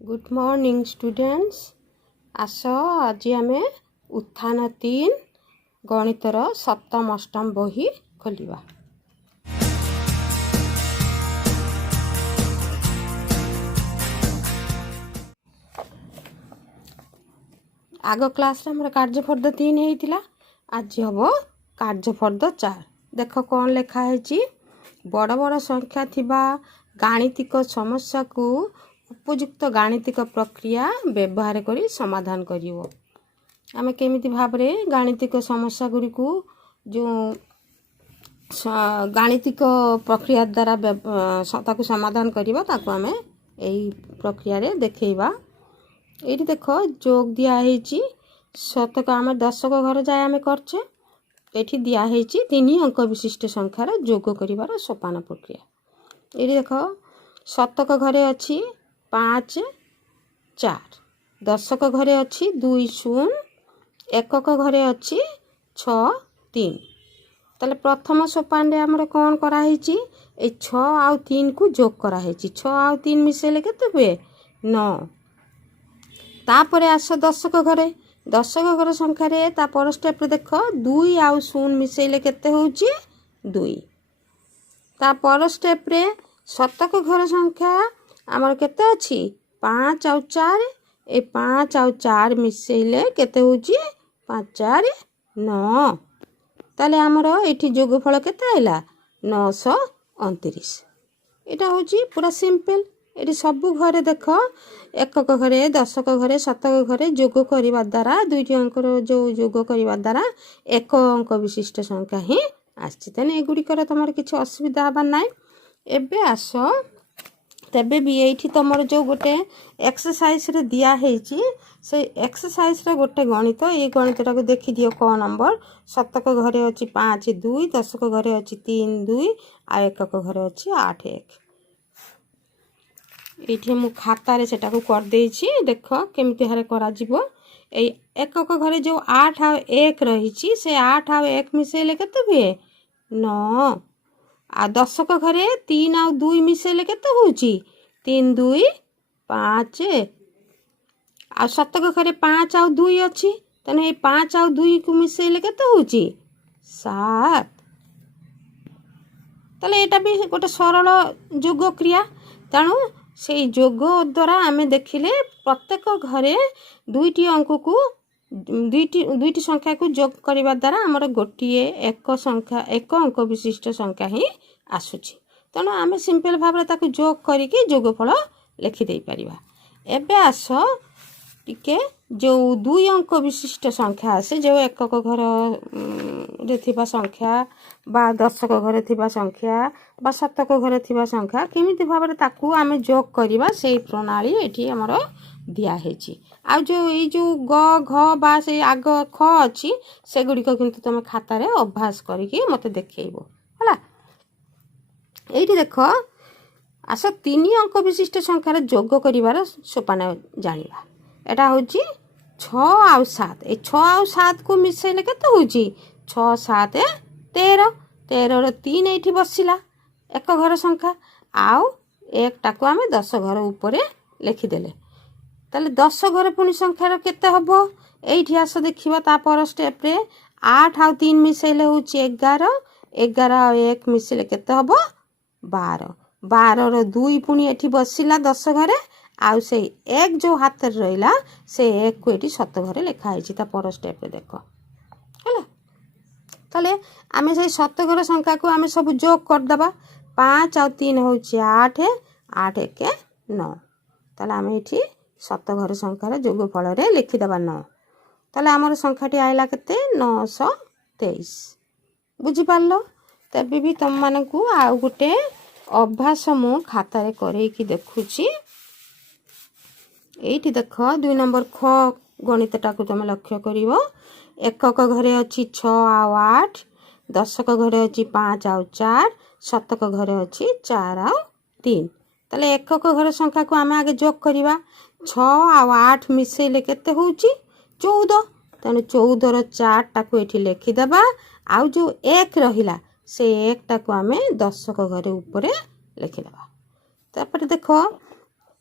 Good morning students. आस आज आम उत्थान 3 गणितर सप्तम अष्टम बही खोलिबा। आग क्लास रे हमर कार्यफर्द 3 हेतिला। आज हम कार्यफर्द 4। देख कौन लिखा है। बड़ बड़ संख्या थिबा गाणितिक समस्या को उपयुक्त गाणितिक प्रक्रिया व्यवहार करी समाधान करिवो। आमे केमिति भाबरे गाणितिक समस्या गुडी को जो गाणितिक प्रक्रिया द्वारा ताकू समाधान करिवो ताकू आमे एही प्रक्रिया रे देखैबा। एठी देखो जोग दिया हेची शतक आमे दशक घर जाय आमे करछे। एठी दिया हेची 3 अंक विशिष्ट संख्यार जोग करिवार सोपान प्रक्रिया। एठी देखो शतक घरे अछि 5 4, दशक घरे अछि 2 0, एकक घरे अछि 6 3। ताले प्रथम सोपान रे हमर कोन करा हेची ए 6 आ 3 को जोग करा हेची। 6 आ 3 मिसेले केते हुए 9। तापरे आस दशक घर संख्या रे ता पर स्टेप रे देखो 2 आ 0 मिसेले केते होची 2। ता पर स्टेप रे शतक घर संख्या हमर केते अछि 5 आ 4। ए 5 आ 4 मिसेले केते होची 5 4 9। ताले हमर एठी जोगफल केते आइला 929। एटा होची पूरा सिंपल। एटी सब घरे देखो एकक घरे दशक घरे शतक घरे जोग करिवा द्वारा दुईटी अंक जो जोग करिवा द्वारा एक अंक विशिष्ट संख्या ही आछि। तने एगुडी कर तमर किछ असुविधा हबा नाइ। एबे आसो तबे भी एठी तमर जो गोटे एक्सरसाइज रे दिया हेची से एक्सरसाइज रे गोटे गणित ए गणितटा को देखि दियो। क नंबर शतक घरे अछि 5 2, दशक घरे अछि 3 2 आ एकक घरे अछि 8 1। एठी मु खाता रे सेटा को कर देछि। देखो केमिति हारे करा जिवो। ए एकक घरे जो 8 आ 1 रहिछि से 8 आ 1 मिसेले केते हुए 9। आ दशक घरे 3 आ 2 मिसेले केते होउची 3 2 5। आ शतक घरे 5 आ 2 अछि तने 5 आ 2 को मिसेले केते होउची 7। तले एटा भी गोटे सरल जोग क्रिया। ताणु से जोग द्वारा आमे देखिले प्रत्येक घरे दुईटी अंक को दुईटी संख्या को जोग करिवा द्वारा हमर गोटिए एक संख्या एक अंक विशिष्ट संख्या ही आसुची। तणु आमे सिंपल भाबरे ताकू जोग करिके जोगफल लिखि देई परिबा। एबे आसो टिके जो 2 अंक विशिष्ट संख्या आसे जो एकक घर रे थिबा संख्या बा दशक घरे थिबा संख्या बा शतक घरे थिबा संख्या केमिति भाबरे ताकू आमे जोग करिबा सेही प्रणाली एठी हमर दिया हेची। आ जो ए जो ग घ बा से आग ख अछि से गुडी को किंतु तमे खाता रे अभ्यास करिके मते देखैबो हला। एठी देखो आसो 3 अंक विशिष्ट संख्या रे जोग करिवार सोपान जानिबा। एटा होची 6 आ 7। ए 6 आ 7 को मिसेले केते होची 6 7 13। 13 रो 3 एठी बसिला एक घर संख्या आउ एक टाको आमे 10 घर ऊपरे लिखि देले। ताले 10 घर पुनी संख्या रो केते हबो एठी आसो देखिबा। ता पर स्टेप रे 8 आ 3 मिसेले होची 11। 11 आ 1 मिसेले केते हबो 12। 12 रो 2 पुनी एठी बसिला 10 घरे आउ से एक जो हाथ रे रहिला से एक को एठी शत घरे लिखा हेची। ता पर स्टेप रे देखो हला। ताले आमे से शत घर संख्या को आमे सब जोग कर दबा। 5 आ 3 होची 8 8 1 9। ताले आमे एठी शत घर संख्या रे जोगफल रे लिखि दबा 9। ताले हमर संख्याटी आइला केते 923। बुझि पारलो। तबे भी तुम मानकू आ गुटे अभ्यास मु खाता रे करै की देखुची। एठी देखो 2 नंबर ख गणितटा को तुम लक्ष्य करिवो। एकक घरे अछि 6 आ 8, दशक घरे अछि 5 आ 4, शतक घरे अछि 4 आ 3। ताले एकक घर संख्या को आमे आगे जोग करिवा। 6 आ 8 मिसेले केते होउची 14। तने 14 रो 4 टा को एठी लिखि दबा। आउ जो 1 रहिला से 1 टा को आमे दशक घरे ऊपरे लिखि दबा। तापर देखो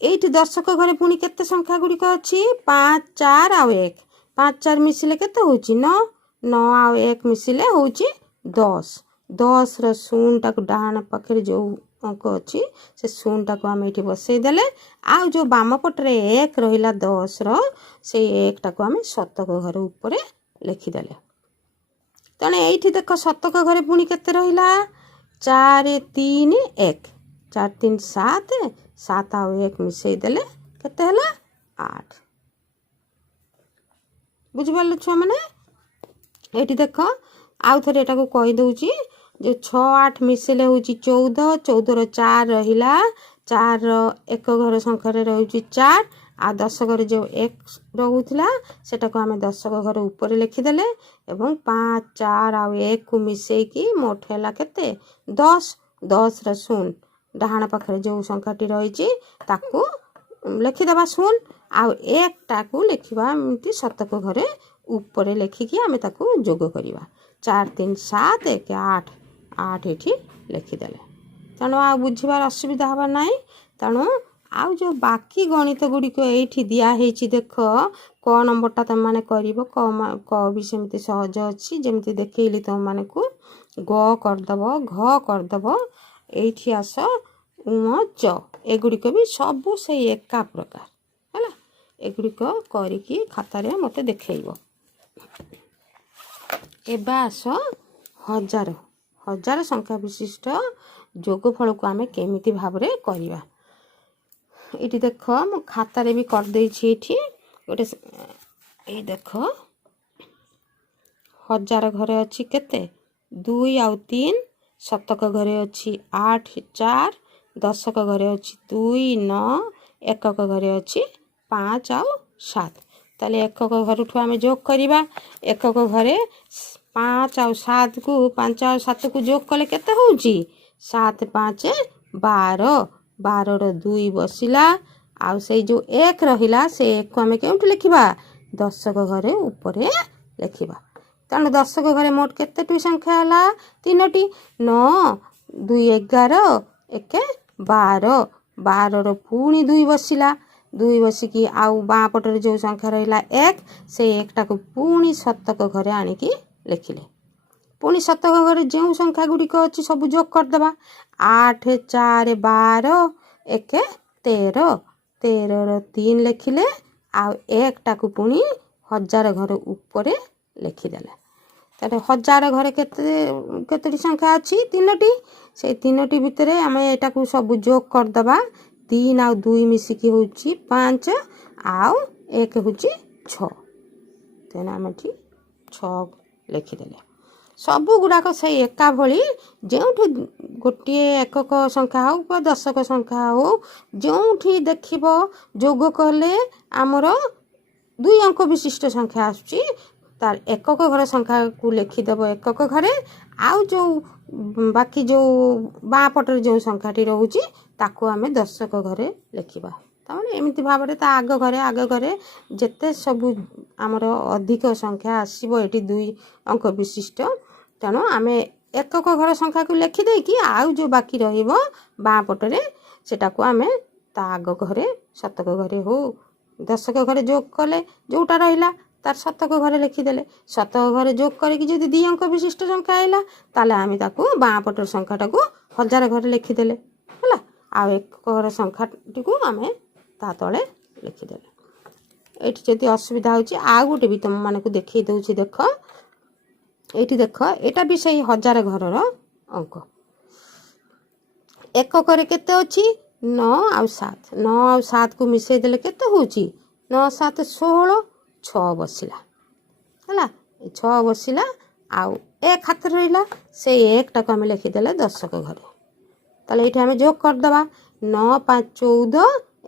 ଏଇଠି ଦଶକ ଘରେ ପୁଣି କେତେ ସଂଖ୍ୟା ଗୁଡ଼ିକ ଅଛି 5 4 ଆଉ 1 5 4 ମିଶିଲେ କେତେ ହେଉଛି 9 9 ଆଉ 1 ମିଶିଲେ ହେଉଛି 10 10ର ଶୂନଟାକୁ ଡାହାଣ ପାଖରେ ଯେଉଁ ଅଙ୍କ ଅଛି ସେ ଶୂନଟାକୁ ଆମେ ଏଇଠି ବସେଇ ଦେଲେ ଆଉ ଯେଉଁ ବାମ ପଟରେ 1 ରହିଲା 10ର ସେଇ 1ଟାକୁ ଆମେ ଶତକ ଘର ଉପରେ ଲେଖିଦେଲେ। ତେଣୁ ଏଇଠି ଦେଖ ଶତକ ଘରେ ପୁଣି କେତେ ରହିଲା 4 3 1 4 3 7 7 ଆଉ 1 ମିଶେଇ ଦେଲେ କେତେ ହେଲା 8। ବୁଝିପାରିଲ ଛୁଆମାନେ? ଏଇଠି ଦେଖ ଆଉ ଥରେ ଏଟାକୁ କହିଦେଉଛି ଯେ 6 8 ମିଶିଲେ ହେଉଛି 14 14ର 4 ରହିଲା 4ର 1 ଘର ସଂଖ୍ୟାରେ ରହୁଛି 4 ଆଉ ଦଶକରେ ଯେଉଁ 1 ରହୁଥିଲା ସେଟାକୁ ଆମେ ଦଶକ ଘର ଉପରେ ଲେଖିଦେଲେ ଏବଂ 5 4 ଆଉ 1କୁ ମିଶେଇକି ମୋଟ ହେଲା କେତେ 10 10ର ଶୂନ ଡାହାଣ ପାଖରେ ଯେଉଁ ସଂଖ୍ୟାଟି ରହିଛି ତାକୁ ଲେଖିଦେବା ଶୂନ ଆଉ 1ଟାକୁ ଲେଖିବା ଏମିତି ଶତକ ଘରେ ଉପରେ ଲେଖିକି ଆମେ ତାକୁ ଯୋଗ କରିବା 4 3 7 1 8 8 ଏଠି ଲେଖିଦେଲେ। ତେଣୁ ଆଉ ବୁଝିବାର ଅସୁବିଧା ହେବା ନାହିଁ। ତେଣୁ ଆଉ ଯେଉଁ ବାକି ଗଣିତ ଗୁଡ଼ିକ ଏଇଠି ଦିଆହେଇଛି ଦେଖ କ ନମ୍ବରଟା ତୁମମାନେ କରିବ କ ବି ସେମିତି ସହଜ ଅଛି ଯେମିତି ଦେଖେଇଲି ତୁମମାନଙ୍କୁ ଗ କରିଦେବ ଘ କରିଦେବ ଏଇଠି ଆସ ଚ ଏଗୁଡ଼ିକ ବି ସବୁ ସେଇ ଏକା ପ୍ରକାର ହେଲା। ଏଗୁଡ଼ିକ କରିକି ଖାତାରେ ମୋତେ ଦେଖେଇବ। ଏବେ ଆସ ହଜାର ହଜାର ସଂଖ୍ୟା ବିଶିଷ୍ଟ ଯୋଗଫଳକୁ ଆମେ କେମିତି ଭାବରେ କରିବା। ଏଇଠି ଦେଖ ମୁଁ ଖାତାରେ ବି କରିଦେଇଛି ଏଇଠି ଗୋଟେ ଏଇ ଦେଖ ହଜାର ଘରେ ଅଛି କେତେ 2 ଆଉ 3 ଶତକ ଘରେ ଅଛି 8 4 ଦଶକ ଘରେ ଅଛି 2 9 ଏକକ ଘରେ ଅଛି 5 ଆଉ 7। ତାହେଲେ ଏକକ ଘରଠୁ ଆମେ ଯୋଗ କରିବା ଏକକ ଘରେ 5 ଆଉ 7କୁ 5 ଆଉ 7କୁ ଯୋଗ କଲେ କେତେ ହେଉଛି 7 5 12 12ର 2 ବସିଲା ଆଉ ସେଇ ଯେଉଁ 1 ରହିଲା ସେ 1କୁ ଆମେ କେଉଁଠି ଲେଖିବା ଦଶକ ଘରେ ଉପରେ ଲେଖିବା। ତେଣୁ ଦଶକ ଘରେ ମୋଟ କେତେଟି ସଂଖ୍ୟା ହେଲା 3ଟି 9 2 11 1 12 12ର ପୁଣି 2 ବସିଲା 2 ବସିକି ଆଉ ବାଁ ପଟରେ ଯେଉଁ ସଂଖ୍ୟା ରହିଲା 1 ସେଇ 1ଟାକୁ ପୁଣି ଶତକ ଘରେ ଆଣିକି ଲେଖିଲେ। ପୁଣି ଶତକ ଘରେ ଯେଉଁ ସଂଖ୍ୟା ଗୁଡ଼ିକ ଅଛି ସବୁ ଯୋଗ କରିଦେବା 8 4 12 1 13 13ର 3 ଲେଖିଲେ ଆଉ 1ଟାକୁ ପୁଣି ହଜାର ଘର ଉପରେ ଲେଖିଦେଲେ। ତାହେଲେ ହଜାର ଘରେ କେତେଟି ସଂଖ୍ୟା ଅଛି 3ଟି ସେଇ 3ଟି ଭିତରେ ଆମେ ଏଟାକୁ ସବୁ ଯୋଗ କରିଦେବା 3 ଆଉ 2 ମିଶିକି ହେଉଛି 5 ଆଉ 1 ହେଉଛି 6। ତେଣୁ ଆମେ ଏଠି 6 ଲେଖିଦେଲେ। ସବୁ ଗୁଡ଼ାକ ସେଇ ଏକା ଭଳି ଯେଉଁଠି ଗୋଟିଏ ଏକକ ସଂଖ୍ୟା ହେଉ ବା ଦଶକ ସଂଖ୍ୟା ହେଉ ଯେଉଁଠି ଦେଖିବ ଯୋଗ କଲେ ଆମର 2 ଅଙ୍କ ବିଶିଷ୍ଟ ସଂଖ୍ୟା ଆସୁଛି ତାର ଏକକ ଘର ସଂଖ୍ୟାକୁ ଲେଖିଦେବ ଏକକ ଘରେ ଆଉ ଯେଉଁ ବାକି ଯେଉଁ ବାଁ ପଟରେ ଯେଉଁ ସଂଖ୍ୟାଟି ରହୁଛି ତାକୁ ଆମେ ଦଶକ ଘରେ ଲେଖିବା। ତାମାନେ ଏମିତି ଭାବରେ ତା ଆଗ ଘରେ ଯେତେ ସବୁ ଆମର ଅଧିକ ସଂଖ୍ୟା ଆସିବ ଏଠି 2 ଅଙ୍କ ବିଶିଷ୍ଟ ତେଣୁ ଆମେ ଏକକ ଘର ସଂଖ୍ୟାକୁ ଲେଖିଦେଇକି ଆଉ ଯେଉଁ ବାକି ରହିବ ବାଁ ପଟରେ ସେଟାକୁ ଆମେ ତା ଆଗ ଘରେ ଶତକ ଘରେ ହଉ ଦଶକ ଘରେ ଯୋଗ କଲେ ଯେଉଁଟା ରହିଲା ତାର ଶତକ ଘରେ ଲେଖିଦେଲେ ଶତକ ଘରେ ଯୋଗ କରିକି ଯଦି 2 ଅଙ୍କ ବିଶିଷ୍ଟ ସଂଖ୍ୟା ଆସିଲା ତାହେଲେ ଆମେ ତାକୁ ବାଁ ପଟର ସଂଖ୍ୟାଟାକୁ ହଜାର ଘରେ ଲେଖିଦେଲେ ହେଲା। ଆଉ ଏକକ ଘର ସଂଖ୍ୟାଟିକୁ ଆମେ ତା ତଳେ ଲେଖିଦେଲେ। ଏଇଠି ଯଦି ଅସୁବିଧା ହେଉଛି ଆଉ ଗୋଟେ ବି ତୁମମାନଙ୍କୁ ଦେଖେଇ ଦେଉଛି ଦେଖ ଏଇଠି ଦେଖ ଏଇଟା ବି ସେଇ ହଜାର ଘରର ଅଙ୍କ ଏକକରେ କେତେ ଅଛି 9 ଆଉ 7 9 ଆଉ 7କୁ ମିଶେଇ ଦେଲେ କେତେ ହେଉଛି 9 7 16 6 ବସିଲା ହେଲା 6 ବସିଲା ଆଉ 1 ହାତରେ ରହିଲା ସେଇ 1ଟାକୁ ଆମେ ଲେଖିଦେଲେ ଦଶକ ଘରେ। ତାହେଲେ ଏଇଠି ଆମେ ଯୋଗ କରିଦେବା 9 5 14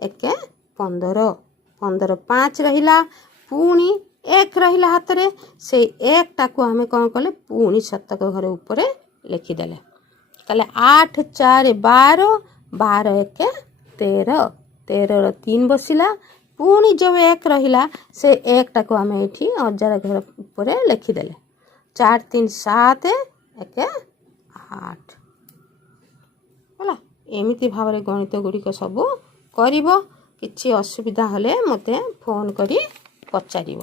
1 15 15 5 ରହିଲା ପୁଣି 1 ରହିଲା ହାତରେ ସେଇ 1ଟାକୁ ଆମେ କ'ଣ କଲେ ପୁଣି ଶତକ ଘର ଉପରେ ଲେଖିଦେଲେ। ତାହେଲେ 8 4 12 12 1 13 13ର 3 ବସିଲା ପୁଣି ଯେଉଁ 1 ରହିଲା ସେ 1ଟାକୁ ଆମେ ଏଇଠି ହଜାର ଘର ଉପରେ ଲେଖିଦେଲେ 4 3 7 1 8 ହେଲା। ଏମିତି ଭାବରେ ଗଣିତ ଗୁଡ଼ିକ ସବୁ କରିବ। କିଛି ଅସୁବିଧା ହେଲେ ମୋତେ ଫୋନ୍ କରି ପଚାରିବ।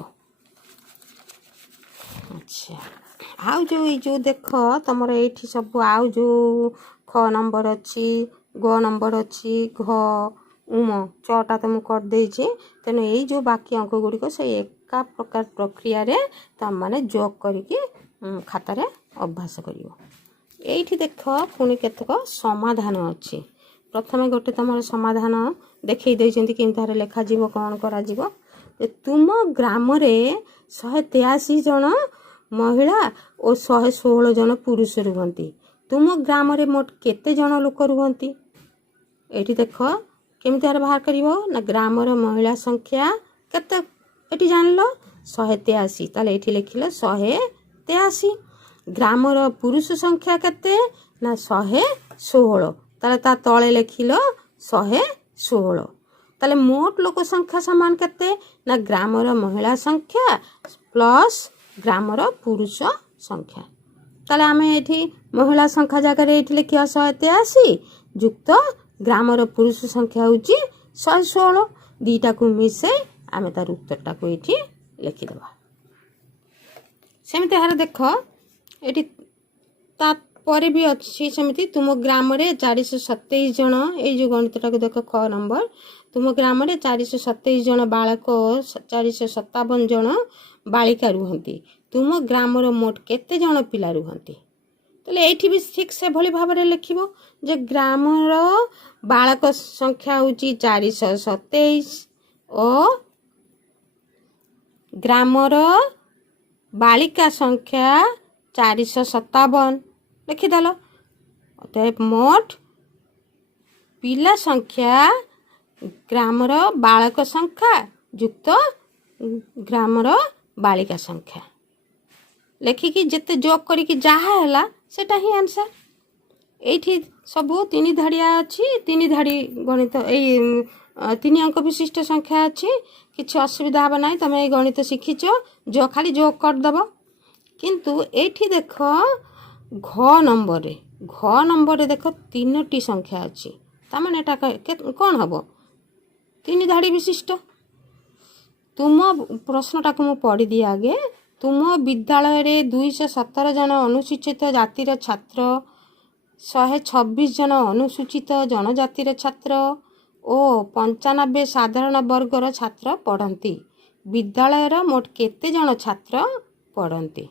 ଆଚ୍ଛା, ଆଉ ଯେଉଁ ଦେଖ ତମର ଏଇଠି ସବୁ ଆଉ ଯେଉଁ ଖ ନମ୍ବର ଅଛି, ଗ ନମ୍ବର ଅଛି, ଘ ଉମ ଚଟା ତ ମୁଁ କରିଦେଇଛି। ତେଣୁ ଏଇ ଯେଉଁ ବାକି ଅଙ୍କ ଗୁଡ଼ିକ ସେଇ ଏକା ପ୍ରକାର ପ୍ରକ୍ରିୟାରେ ତୁମମାନେ ଯୋଗ କରିକି ଖାତାରେ ଅଭ୍ୟାସ କରିବ। ଏଇଠି ଦେଖ ପୁଣି କେତେକ ସମାଧାନ ଅଛି। ପ୍ରଥମେ ଗୋଟେ ତୁମର ସମାଧାନ ଦେଖେଇ ଦେଇଛନ୍ତି କେମିତି ଭାବରେ ଲେଖାଯିବ, କ'ଣ କରାଯିବ। ତୁମ ଗ୍ରାମରେ 183 ଜଣ ମହିଳା ଓ 116 ଜଣ ପୁରୁଷ ରୁହନ୍ତି। ତୁମ ଗ୍ରାମରେ ମୋଟ କେତେ ଜଣ ଲୋକ ରୁହନ୍ତି? ଏଇଠି ଦେଖ କେମିତି ଭାବରେ ବାହାର କରିବ ନା, ଗ୍ରାମର ମହିଳା ସଂଖ୍ୟା କେତେ ଏଠି ଜାଣିଲ 183, ତାହେଲେ ଏଇଠି ଲେଖିଲ 183। ଗ୍ରାମର ପୁରୁଷ ସଂଖ୍ୟା କେତେ ନା 116, ତାହେଲେ ତା ତଳେ ଲେଖିଲ 116। ତାହେଲେ ମୋଟ ଲୋକ ସଂଖ୍ୟା ସମାନ କେତେ ନା ଗ୍ରାମର ମହିଳା ସଂଖ୍ୟା ପ୍ଲସ୍ ଗ୍ରାମର ପୁରୁଷ ସଂଖ୍ୟା। ତାହେଲେ ଆମେ ଏଠି ମହିଳା ସଂଖ୍ୟା ଜାଗାରେ ଏଇଠି ଲେଖିବା 183 ଯୁକ୍ତ ଗ୍ରାମର ପୁରୁଷ ସଂଖ୍ୟା ହେଉଛି 116। ଦୁଇଟାକୁ ମିଶାଇ ଆମେ ତାର ଉତ୍ତରଟାକୁ ଏଇଠି ଲେଖିଦେବା। ସେମିତି ଭାବରେ ଦେଖ ଏଠି ତାପରେ ବି ଅଛି ସେମିତି, ତୁମ ଗ୍ରାମରେ 427 ଜଣ, ଏଇ ଯେଉଁ ଗଣିତଟାକୁ ଦେଖ ଖ ନମ୍ବର, ତୁମ ଗ୍ରାମରେ 427 ଜଣ ବାଳକ ଓ 457 ଜଣ ବାଳିକା ରୁହନ୍ତି। ତୁମ ଗ୍ରାମର ମୋଟ କେତେ ଜଣ ପିଲା ରୁହନ୍ତି? ତାହେଲେ ଏଇଠି ବି ଠିକ୍ ସେଭଳି ଭାବରେ ଲେଖିବ ଯେ ଗ୍ରାମର ବାଳକ ସଂଖ୍ୟା ହେଉଛି 427 ଓ ଗ୍ରାମର ବାଳିକା ସଂଖ୍ୟା 457 ଲେଖିଦେଲ। ଅତଏବ ମୋଟ ପିଲା ସଂଖ୍ୟା ଗ୍ରାମର ବାଳକ ସଂଖ୍ୟା ଯୁକ୍ତ ଗ୍ରାମର ବାଳିକା ସଂଖ୍ୟା ଲେଖିକି ଯେତେ ଯୋଗ କରିକି ଯାହା ହେଲା ସେଟା ହିଁ ଆନ୍ସର। ଏଇଠି ସବୁ 3 ଧାଡ଼ିଆ ଅଛି, 3 ଧାଡ଼ି ଗଣିତ, ଏଇ 3 ଅଙ୍କ ବିଶିଷ୍ଟ ସଂଖ୍ୟା ଅଛି। କିଛି ଅସୁବିଧା ହେବ ନାହିଁ, ତୁମେ ଏଇ ଗଣିତ ଶିଖିଛ, ଖାଲି ଯୋଗ କରିଦେବ। କିନ୍ତୁ ଏଇଠି ଦେଖ ଘ ନମ୍ବରରେ ଦେଖ 3ଟି ସଂଖ୍ୟା ଅଛି, ତାମାନେ ଏଟା କ'ଣ ହେବ? 3 ଧାଡ଼ି ବିଶିଷ୍ଟ। ତୁମ ପ୍ରଶ୍ନଟାକୁ ମୁଁ ପଢ଼ିଦିଏ ଆଗେ। ତୁମ ବିଦ୍ୟାଳୟରେ 217 ଜଣ ଅନୁସୂଚିତ ଜାତିର ଛାତ୍ର, 126 ଜଣ ଅନୁସୂଚିତ ଜନଜାତିର ଛାତ୍ର ଓ 95 ସାଧାରଣ ବର୍ଗର ଛାତ୍ର ପଢ଼ନ୍ତି। ବିଦ୍ୟାଳୟର ମୋଟ କେତେ ଜଣ ଛାତ୍ର ପଢ଼ନ୍ତି?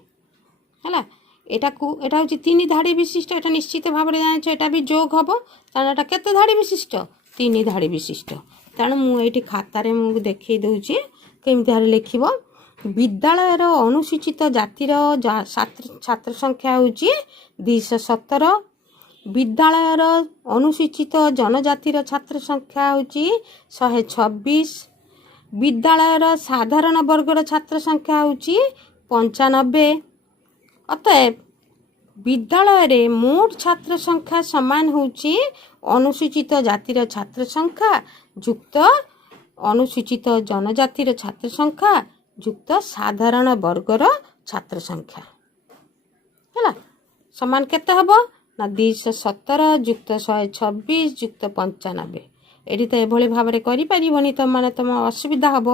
ହେଲା, ଏଇଟା ହେଉଛି 3 ଧାଡ଼ି ବିଶିଷ୍ଟ। ଏଇଟା ନିଶ୍ଚିତ ଭାବରେ ଜାଣିଛ, ଏଇଟା ବି ଯୋଗ ହେବ, କାରଣ ଏଇଟା କେତେ ଧାଡ଼ି ବିଶିଷ୍ଟ? 3 ଧାଡ଼ି ବିଶିଷ୍ଟ। ତେଣୁ ମୁଁ ଏଇଠି ଖାତାରେ ମୁଁ ଦେଖେଇ ଦେଉଛି କେମିତି ଭାବରେ ଲେଖିବ। ବିଦ୍ୟାଳୟର ଅନୁସୂଚିତ ଜାତିର ଛାତ୍ର ସଂଖ୍ୟା ହେଉଛି 217। ବିଦ୍ୟାଳୟର ଅନୁସୂଚିତ ଜନଜାତିର ଛାତ୍ର ସଂଖ୍ୟା ହେଉଛି 126। ବିଦ୍ୟାଳୟର ସାଧାରଣ ବର୍ଗର ଛାତ୍ର ସଂଖ୍ୟା ହେଉଛି 95। ଅତଏବ ବିଦ୍ୟାଳୟରେ ମୋଟ ଛାତ୍ର ସଂଖ୍ୟା ସମାନ ହେଉଛି ଅନୁସୂଚିତ ଜାତିର ଛାତ୍ର ସଂଖ୍ୟା ଯୁକ୍ତ ଅନୁସୂଚିତ ଜନଜାତିର ଛାତ୍ର ସଂଖ୍ୟା ଯୁକ୍ତ ସାଧାରଣ ବର୍ଗର ଛାତ୍ର ସଂଖ୍ୟା। ହେଲା, ସମାନ କେତେ ହେବ ନା 217 ଯୁକ୍ତ 126 ଯୁକ୍ତ 95। ଏଠି ତ ଏଭଳି ଭାବରେ କରିପାରିବନି, ତମ ଅସୁବିଧା ହେବ।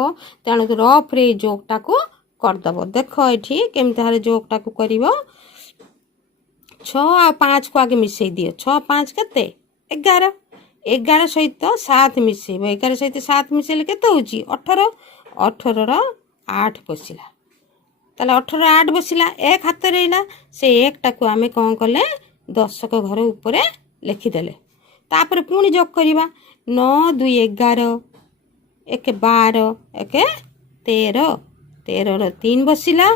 ତେଣୁ ରଫ୍ରେ ଏଇ ଯୋଗଟାକୁ କରିଦେବ। ଦେଖ ଏଠି କେମିତି ଭାବରେ ଯୋଗଟାକୁ କରିବ। 6 ଆଉ 5କୁ ଆଗେ ମିଶାଇ ଦିଅ। 6 5 କେତେ? 11। 11 ସହିତ 7 ମିଶାଇବ। 11 ସହିତ 7 ମିଶାଇଲେ କେତେ ହେଉଛି? 18। 18ର 8 ବସିଲା। ତାହେଲେ 18ର 8 ବସିଲା, 1 ହାତରେ ରହିଲା। ସେ 1ଟାକୁ ଆମେ କ'ଣ କଲେ? ଦଶକ ଘର ଉପରେ ଲେଖିଦେଲେ। ତାପରେ ପୁଣି ଯୋଗ କରିବା। 9 2 11, 1 12, 1 13। 13ର 3 ବସିଲା,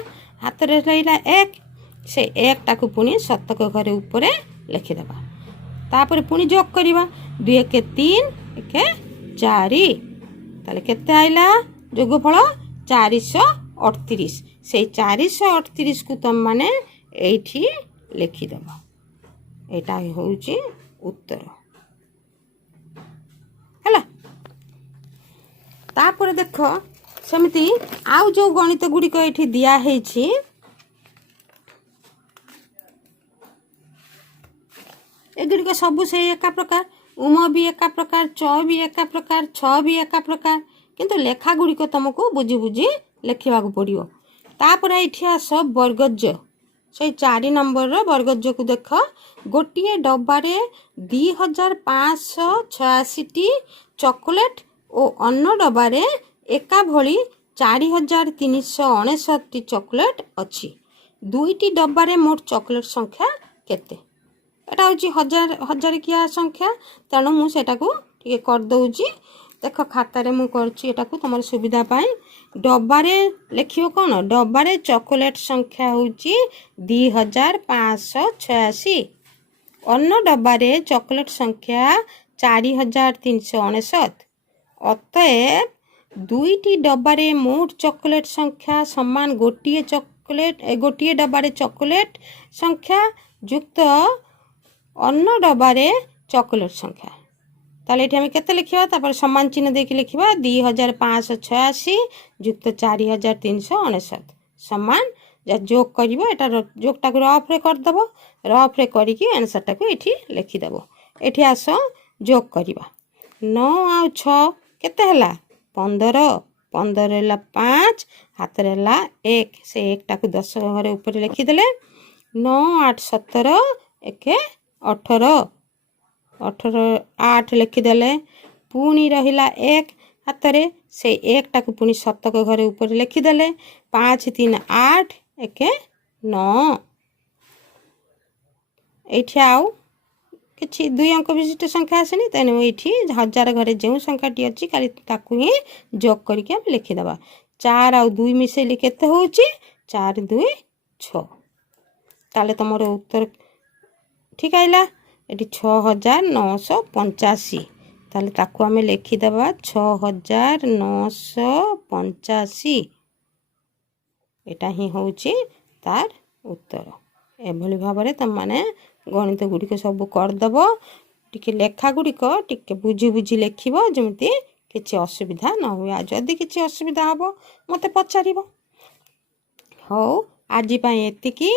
ହାତରେ ରହିଲା 1। ସେ 1ଟାକୁ ପୁଣି ଶତକ ଘରେ ଉପରେ ଲେଖିଦେବା। ତାପରେ ପୁଣି ଯୋଗ କରିବା। 2 1 3, 1 4। ତାହେଲେ କେତେ ଆଇଲା ଯୋଗଫଳ? 438। ସେଇ 438କୁ ତମମାନେ ଏଇଠି ଲେଖିଦେବ। ଏଇଟା ହେଉଛି ଉତ୍ତର। ହେଲା, ତାପରେ ଦେଖ ସେମିତି ଆଉ ଯେଉଁ ଗଣିତ ଗୁଡ଼ିକ ଏଇଠି ଦିଆହେଇଛି, ଏଗୁଡ଼ିକ ସବୁ ସେଇ ଏକା ପ୍ରକାର। उम भी एका प्रकार, च भी एका प्रकार, छ भी एका प्रकार, किंतु लेखा गुड़िक तुमको बुझी बुझी लेखा पड़ो। तापर ये आस वर्गज, से 4 नंबर वर्गज को देख, गोटे डब्बारे 2586 चॉकलेट और अन्न डब्बारे एका भली 4369 चॉकलेट अच्छी। दुईटी डब्बारे मोट चॉकलेट संख्या केते? एटा होची हजार हजार किया संख्या, तेणु मुझे टे करदे। देख खातार मु करछि एटा को तुम सुविधा पाई। डब्बारे लिखियो कौन? डब्बारे चॉकलेट संख्या होची 2586। अन्न डब्बारे चॉकलेट संख्या 4369। अतएव दुईटी डब्बारे मोट चॉकलेट संख्या समान गोटे डब्बारे चॉकलेट संख्या युक्त अन्न डब्बारे चॉकलेट संख्या। ताले एठी हम केते लिखिबा? तापर समान चिन्ह देके लिखिबा 2586 युक्त 4369 समान जोग करिवो। एटा जोगटा को रफ रे कर दबो, रफ रे करिकी आंसर टा को एठी लिखि दबो। एठी आसो जोग करिबा। 9 आ 6 केते हला? 15, 15 हला 5, हाथ रे हला 1, से 1 टा को 10 घरे ऊपर लिखि देले। 9 8 17 1 18, 18 8 लिखिदेले। पुणी रहिला 1 हाथ रे, से 1 टाक पुणी 7 घरे ऊपर लिखिदेले। 5 3 8 1 9। एठी आउ किछि 2 अंक विशिष्ट संख्या आसेनी, तेणु एठी हजार घरे जो संख्याटी अछि खाली ताकू ही जोग करके हम लिखिदेबा। 4 आ 2 मिसेली केते होउची? 4 2 6। ताले तमरो उत्तर ठीक आइला। एटी 6985। ताले ताकू हमें लिखिदेबा 6985। एटा ही होउची तार उत्तर। एभली भाबरे तुम माने गणित गुड़िक सब करदेव। टिके लेखा गुड़िक टिके बुझी बुझी लिखिबो, जेमती किछि असुविधा न हुए। जदि किछि असुविधा हबो मते पचारिबो। हो आज पाई एतिकी।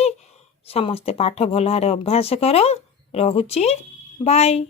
समस्ते पाठ भल भारे अभ्यास करो। रहुची, बाय।